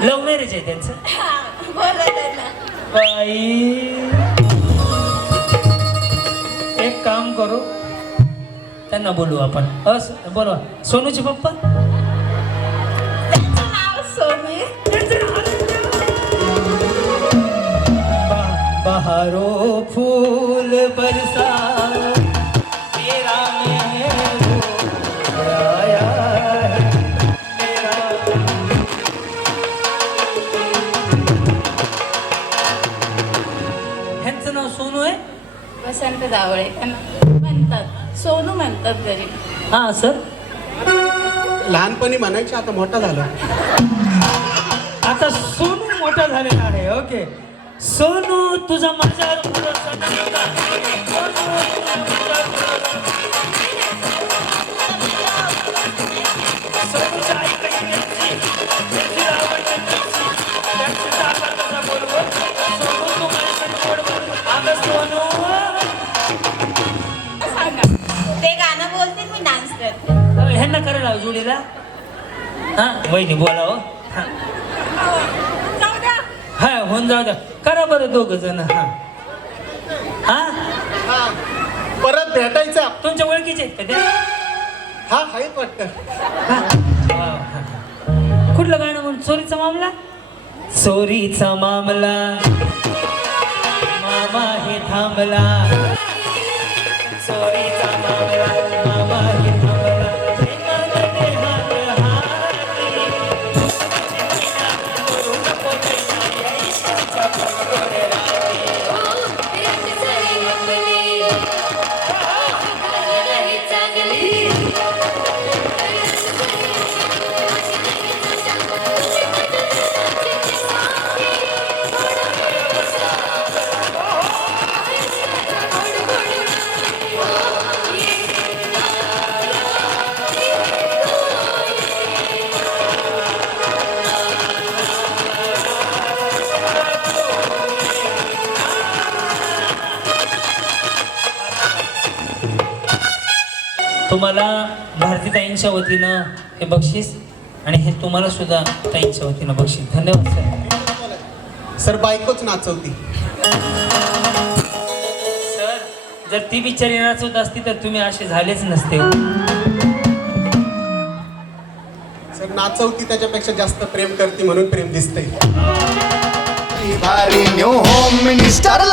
बोलायचं आहे त्यांचं? बाई. एक काम करू. त्यांना बोलू आपण. अस बोलवा. सोनूचे पप्पा? बहारो फूल बरसा. ह्यांचं नाव सोनू आहे वसंत जावळे त्यांना म्हणतात सोनू म्हणतात घरी हा सर लहानपणी म्हणायचे आता मोठा झाला आता सोनू मोठा झालेला आहे ओके सोनू तुझा माझ्यावर? सोनू, तुझा. सोनूच्या आईकडे गेलती. लाव जोडीला? हा वहिनी बोलावं. हा. हा होऊन जाऊ द्या. करा बरं दोघ जण हा. हा? परत भेटायचा तुमच्या ओळखीचे आहेत का ते? हा आहेत वाटतं. हा. हा. कुठलं गाणं म्हणून? चोरीचा मामला? चोरीचा मामला. मामा हे थांबला. चोरीचा मामला. तुम्हाला भारती ताईंच्या वतीनं हे बक्षीस आणि हे तुम्हाला सुद्धा ताईंच्या वतीनं बक्षीस. धन्यवाद सर. सर बायकोच नाचवती. सर जर ती बिचारी नाचवत असती तर तुम्ही असे झालेच नसते सर नाचवती त्याच्यापेक्षा जास्त प्रेम करते म्हणून प्रेम न्यू होम मिनिस्टर